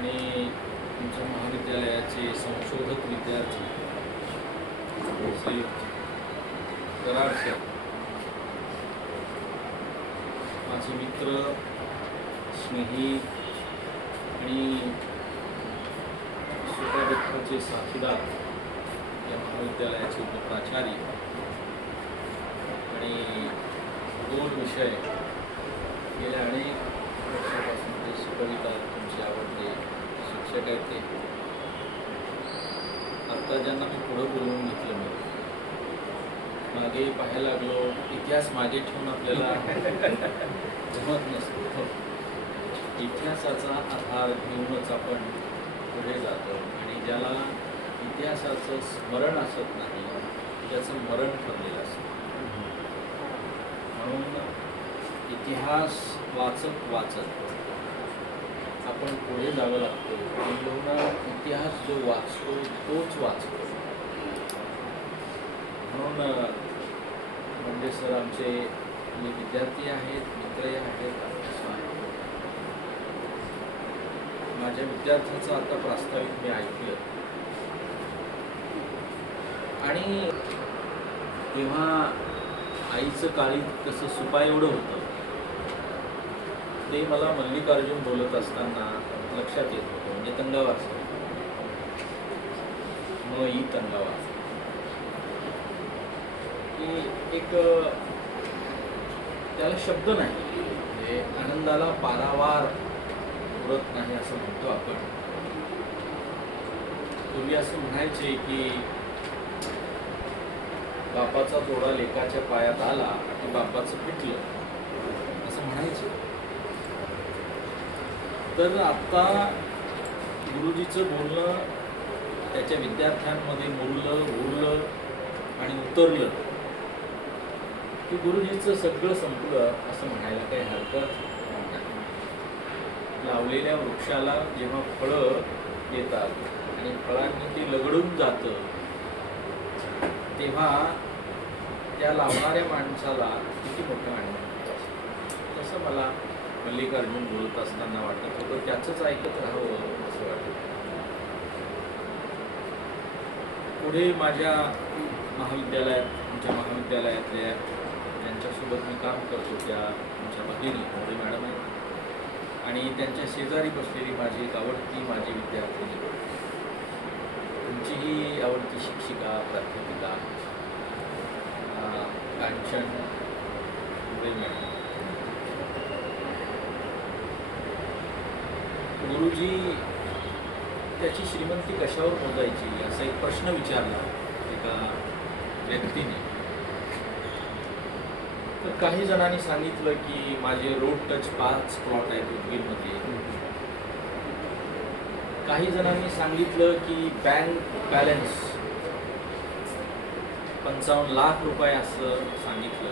आणि तुमच्या महाविद्यालयाचे संशोधक विद्यार्थी श्री कराड सर, माझे मित्र, स्नेही आणि सुखदुःखाचे साथीदार या महाविद्यालयाचे उपप्राचार्य आणि 2 विषय गेल्या अनेक वर्षापासून ते शिकवितात तुमचे आवडते शिक्षक आहेत ते. आता ज्यांना मी पुढं बोलवून घेतलं, मी मागे पाहायला लागलो, इतिहास मागे ठेवून आपल्याला जमत नसतो. इतिहासाचा आधार घेऊनच आपण पुढे जातो आणि ज्याला इतिहासाचं स्मरण असत नाही त्याचं मरण ठरलेलं असतं. म्हणून इतिहास वाचत वाचत आपण पुढे जावं लागतं. किंबहुना इतिहास जो वाचतो तोच वाचतो. म्हणून म्हणजे सर आमचे विद्यार्थी आहेत, मित्रही आहेत. माझ्या विद्यार्थ्यांचं आता प्रास्ताविक मी ऐकलं आणि तेव्हा आईचं काळी कसं सुपा एवढं होतं ते मला मल्लिकार्जुन बोलत असताना लक्षात येत होतं. म्हणजे तंगावाच मग ही तंगावाच की एक त्याला शब्द नाही, म्हणजे आनंदाला पारावार पुरत नाही असं म्हणतो आपण. पूर्वी असं म्हणायचे की बापाचा तोडा लेकाच्या पायात आला की बापाचं पिटलं असं म्हणायचं. तर आता गुरुजीचं बोलणं त्याच्या विद्यार्थ्यांमध्ये मुरलं, उरलं आणि उतरलं की गुरुजीचं सगळं संपलं असं म्हणायला काही हरकत नाही. लावलेल्या वृक्षाला जेव्हा फळं येतात आणि फळांनी ते लगडून जातं तेव्हा त्या लावणाऱ्या माणसाला किती मोठं आनंद असतं. तसं मला मल्लिकार्जुन बोलत असताना वाटत होतं, त्याचंच ऐकत राहावं असं वाटत. पुढे माझ्या महाविद्यालयात, आमच्या महाविद्यालयातल्या ज्यांच्यासोबत मी काम करतो त्या आमच्या भगिनी मोरे मॅडम आहेत आणि त्यांच्या शेजारी बसलेली माझी एक आवडती माझी विद्यार्थिनी, तुमचीही आवडती शिक्षिका प्राध्यापिका कांचन मोरे मॅडम. गुरुजी त्याची श्रीमंती कशावर मोजायची असा एक प्रश्न विचारला एका व्यक्तीने. तर काही जणांनी सांगितलं की माझे रोड टच 5 प्लॉट आहेत उदगीरमध्ये. काही जणांनी सांगितलं की बँक बॅलन्स 55 लाख रुपये असं सांगितलं.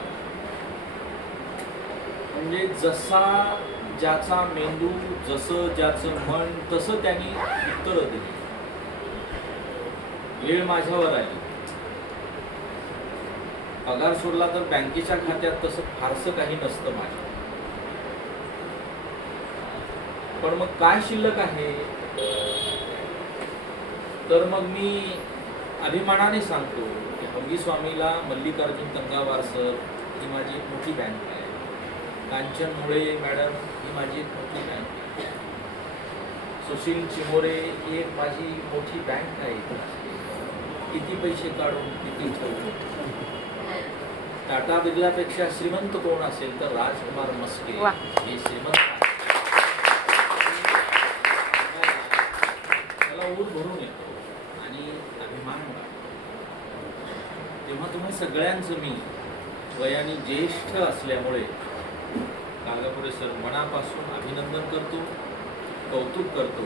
म्हणजे जसा ज्याचा मेंदू, जसं ज्याचं मन तसं त्यांनी उत्तरं दिली. वेळ माझ्यावर आली. पगार सोडला तर बँकेच्या खात्यात तसं फारसं काही नसतं माझ्या. पण मग काय शिल्लक आहे तर मग मी अभिमानाने सांगतो की हंगी स्वामीला मल्लिकार्जुन तंगावार सर ही माझी एक मोठी बँक आहे. कांचन मुळे मॅडम ही माझी एक मोठी बँक आहे. सुशील चिमोरे ही एक माझी मोठी बँक आहे. किती पैसे काढून किती ठेवून. टाटा बिर्लापेक्षा श्रीमंत कोण असेल तर राजकुमार मस्के हे श्रीमंत. त्याला ऊर भरून येतो आणि अभिमान वाटतो. तेव्हा तुम्ही सगळ्यांचं मी वयाने ज्येष्ठ असल्यामुळे कागपुरे सर मनापासून अभिनंदन करतो, कौतुक करतो.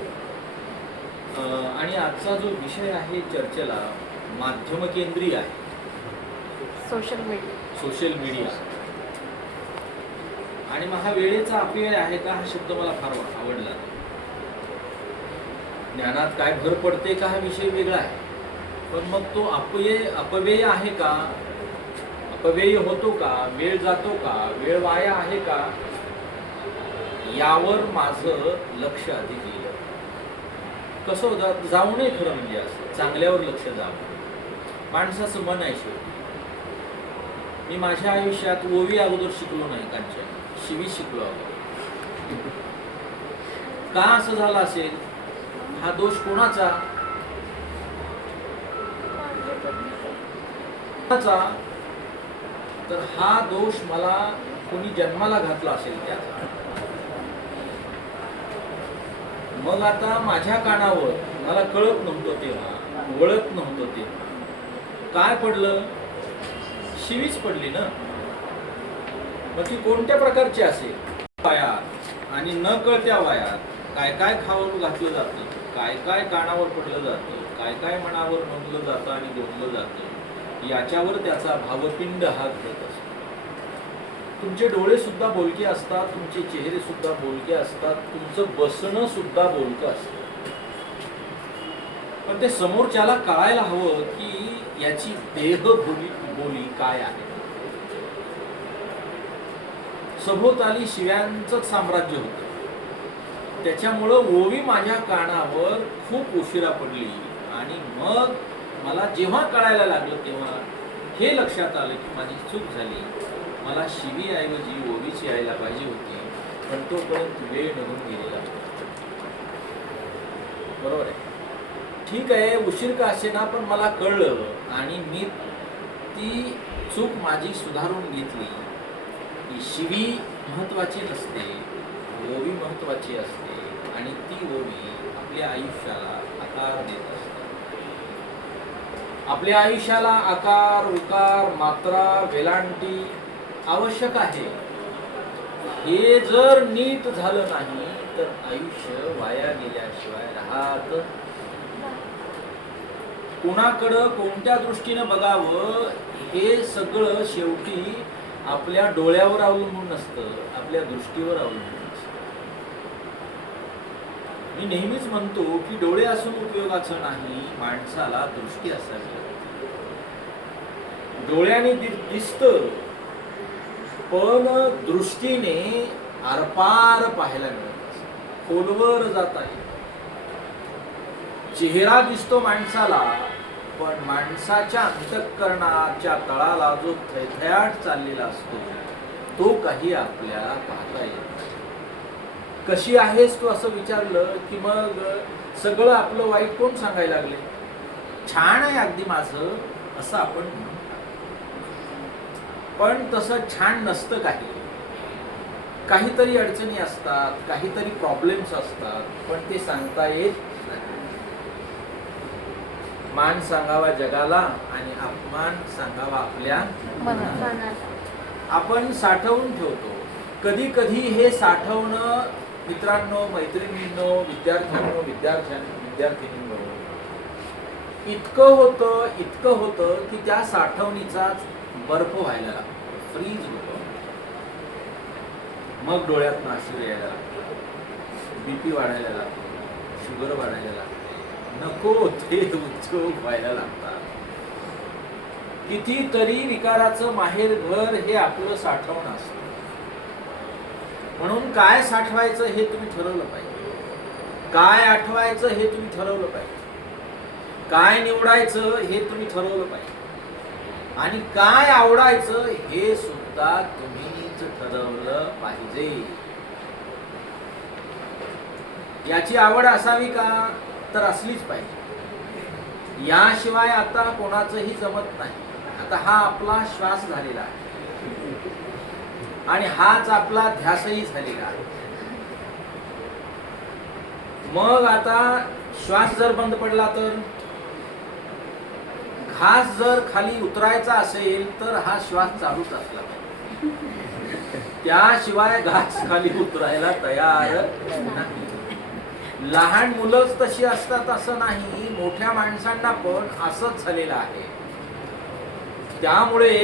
आणि आजचा जो विषय आहे चर्चेला माध्यम केंद्रीय आहे. सोशल मीडिया आणि मग हा वेळेचा अपव्यय आहे का हा शब्द मला फार आवडला. ज्ञानात काय भर पडते का हा विषय वेगळा आहे, पण मग तो अपव्यय आहे का, अपव्यय होतो का, वेळ जातो का, वेळ वाया आहे का, यावर माझं लक्ष अधिक गेलं. कसं होतं, जाऊ नये खरं म्हणजे असं चांगल्यावर लक्ष जावं. माणसाचं मन आहे शेवटी. मी माझ्या आयुष्यात ओवी अगोदर शिकलो नाही, कांचन शिवी शिकलो अगोदर. का असं झालं असेल? हा दोष कोणाचा? तर हा दोष मला कोणी जन्माला घातला असेल त्याचा. मग आता माझ्या कानावर मला कळत नव्हतं तेव्हा, वळत नव्हतं तेव्हा काय पडलं? शिवीच पडली ना. मग ती कोणत्या प्रकारची असेल? वयात आणि न कळत्या वयात काय काय खावं घातलं जातं, काय काय कानावर पडलं जातं, काय काय मनावर नोंदलं जातं आणि बोललं जातं, याच्यावर त्याचा भावपिंड हा घडत असतो. तुमचे डोळे सुद्धा बोलके असतात, तुमचे चेहरे सुद्धा बोलके असतात, तुमचं बसणं सुद्धा बोलकं असतं. पण ते समोरच्याला कळायला हवं की याची बोली काय आहे. सभोवताली शिव्यांचंच साम्राज्य होतं. त्याच्यामुळं ओवी माझ्या कानावर खूप उशिरा पडली आणि मग मला जेव्हा कळायला लागलं तेव्हा हे लक्षात आलं की माझी चूक झाली. मला शिवीऐवजी ओवीची यायला पाहिजे होती, पण तोपर्यंत वेळ निघून गेलेला. बरोबर आहे, ठीक आहे, उशीर का असेना पण मला कळलं आणि मी ती चूक माझी सुधारून घेतली की शिवी महत्वाची नसते, ओवी महत्वाची असते आणि ती ओवी आपल्या आयुष्याला आकार देत असते. आपल्या आयुष्याला आकार, उकार, मात्रा, वेलांटी आवश्यक आहे. हे जर नीट झालं नाही तर आयुष्य वाया गेल्याशिवाय राहत. कोणाकडं कोणत्या दृष्टीनं बघावं हे सगळं शेवटी आपल्या डोळ्यावर अवलंबून नसतं, आपल्या दृष्टीवर अवलंबून असतं. मी नेहमीच म्हणतो की डोळे असून उपयोगाचं नाही, माणसाला दृष्टी असावी. डोळ्याने दिसतं पण दृष्टीने आरपार पाहायला मिळत, खोलवर जाता येईल. चेहरा दिसतो माणसाला पण माणसाच्या अंतःकरणाच्या तळाला जो थैथयाट चाललेला असतो तो काही आपल्याला पाहता येत. कशी आहेस तू असं विचारलं की मग सगळं आपलं वाईट कोण सांगायला लागले? छान आहे अगदी माझं असं आपण म्हणू. पण तसं छान नसतं. काहीतरी अडचणी असतात, काहीतरी प्रॉब्लेम्स असतात, पण ते सांगता येत नाही. मान सांगावा जगाला आणि अपमान सांगावा आपल्या मनाला. आपण साठवून ठेवतो. कधी कधी हे साठवणं मित्रांनो, मैत्रिणींनो, विद्यार्थिनींनो इतकं होतं की त्या साठवणीचाच बर्फ व्हायला लागतो, फ्रीज होतो. मग डोळ्यात अश्रू यायला लागतो, बीपी वाढायला लागतो, शुगर वाढायला लागते, नको ते उच्चोक व्हायला लागतात. कितीतरी विकाराचं माहेर घर हे आपलं साठवण असतं. म्हणून काय साठवायचं हे तुम्ही ठरवलं पाहिजे, काय आठवायचं हे तुम्ही ठरवलं पाहिजे, काय निवडायचं हे तुम्ही ठरवलं पाहिजे आणि काय आवडायचं हे सुद्धा तुम्हीच ठरवलं पाहिजे. याची आवड असावी का? तर असलीच पाहिजे. याशिवाय आता कोणाचंही जमत नाही. आता हा आपला श्वास झालेला आहे आणि हाच आपला ध्यासही झालेला आहे. मग आता श्वास जर बंद पडला तर, घास जर खाली उतरायचा असेल तर हा श्वास चालूच असला पाहिजे, त्याशिवाय घास खाली उतरायला तयार नाही. लहान मुलंच तशी असतात असं नाही, मोठ्या माणसांना पण असंच झालेलं आहे. त्यामुळे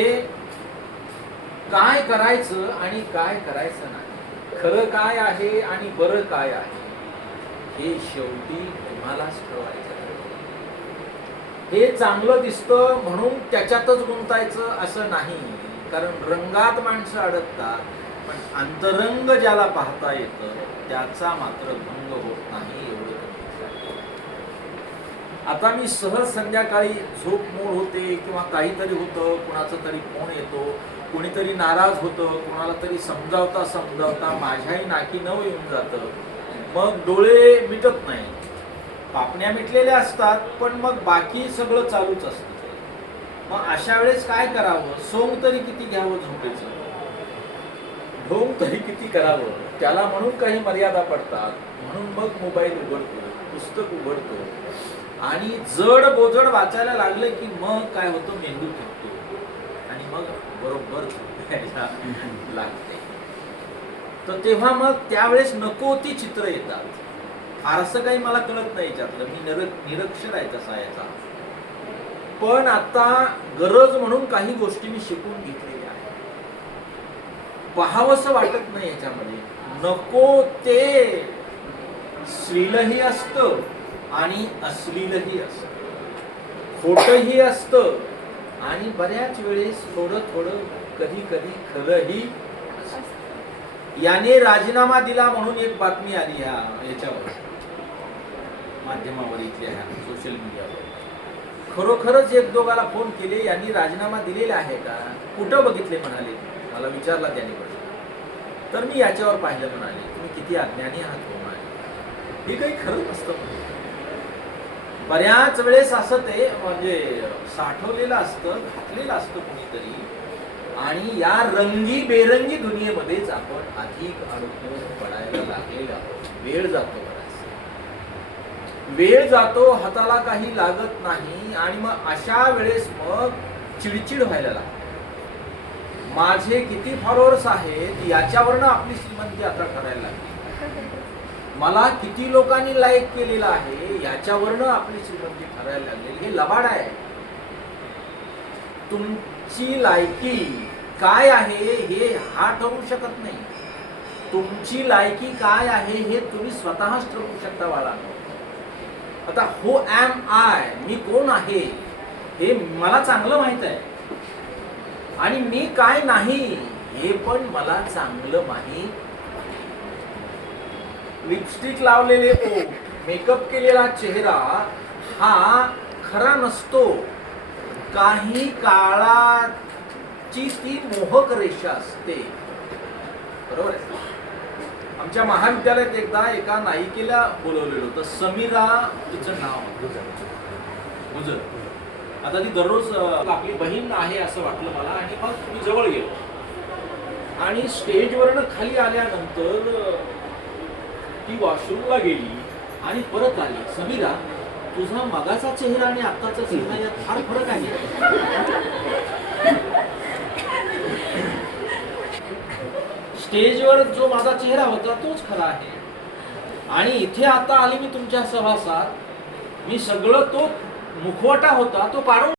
काय करायचं आणि काय करायचं नाही, खरं काय आहे आणि बरं काय आहे हे शेवटी तुम्हालाच ठरवायचं. हे चांगलं दिसतं म्हणून त्याच्यातच गुंतायचं असं नाही, कारण रंगात माणसं अडकतात, पण अंतरंग ज्याला पाहता येतं त्याचा मात्र भंग होत नाही, एवढं. आता मी सहज संध्याकाळी झोप मोड होते किंवा काहीतरी होतं, कुणाचा तरी फोन येतो, कुणीतरी नाराज होतं, कुणाला तरी समजावता समजावता माझ्याही नाकी नव येऊन जातं. मग डोळे मिटत नाही, पापण्या मिटलेल्या असतात, पण मग बाकी सगळं चालूच असतं. मग अशा वेळेस काय करावं? सोंग तरी किती घ्यावं झोपेचं, ढोंग तरी किती करावं, त्याला म्हणून काही मर्यादा पडतात. म्हणून मग मोबाईल उघडतो, पुस्तक उघडतो आणि जड बोजड वाचायला लागलं की मग काय होतं, मेंदू थकतो आणि मग बरोबर झोपायला लागते. तर तेव्हा मग त्यावेळेस नको ती चित्र येतात. फारसं काही मला कळत नाही याच्यातलं, मी निरक्षर आहे तसा याचा. पण आता गरज म्हणून काही गोष्टी मी शिकून घेतलेल्या आहेत. पाहावंसं वाटत नाही याच्यामध्ये, नको ते श्लीलही असतं आणि अश्लीलही असतं, खोटही असतं आणि बऱ्याच वेळेस थोडं थोडं कधी कधी खरंही असतं. याने राजीनामा दिला म्हणून एक बातमी आली याच्यावर, माध्यमावर, इथल्या सोशल मीडियावर. खरोखरच एक दोघाला फोन केले, यांनी राजीनामा दिलेला आहे का, कुठं बघितले म्हणाले. मला विचारला त्याने प्रश्न, तर मी याच्यावर पाहिलं म्हणाले. तुम्ही किती अज्ञानी आहात हो म्हणाले, हे काही खरं नसतं. बऱ्याच वेळेस असं ते म्हणजे साठवलेलं असतं, घातलेलं असतं कोणीतरी, आणि या रंगी बेरंगी दुनियेमध्येच आपण अधिक अडकून पडायला लागलेलो आहोत. वेळ जातो, वेळ जातो, हाताला काही लागत नाही आणि मग अशा वेळेस मग चिडचिड व्हायला लागते. माझे किती फॉलोअर्स आहेत याच्यावरनं आपली श्रीमंती आता ठरायला लागली. मला किती लोकांनी लाईक केलेलं आहे याच्यावरनं आपली श्रीमंती ठरायला लागलेली. हे लबाड आहे. तुमची लायकी काय आहे हे हा ठरवू शकत नाही. तुमची लायकी काय आहे हे तुम्ही स्वतःच ठरवू शकता बाळांनो. आता हु ॲम आय, मी कोण आहे हे मला चांगलं माहित आहे आणि मी काय नाही हे पण मला चांगलं माहित. लिपस्टिक लावलेले ओठ, मेकअप केलेला चेहरा हा खरा नसतो. काही काळाची ती मोहक रेषा असते, बरोबर आहे. आमच्या महाविद्यालयात एकदा एका नायिकेला बोलवलेलं होतं, समीरा तिचं नाव, गुजर. आता ती दररोज आपली बहीण आहे असं वाटलं मला आणि मग मी जवळ गेलो आणि स्टेजवरनं खाली आल्यानंतर ती वॉशरूमला गेली आणि परत आली. समीरा, तुझा मगाचा चेहरा आणि आत्ताचा चेहरा यात फार फरक आहे. स्टेजवर जो माझा चेहरा होता तोच खरा आहे आणि इथे आता आली मी तुमच्या सहवासात, मी सगळं तो मुखवटा होता तो पाडून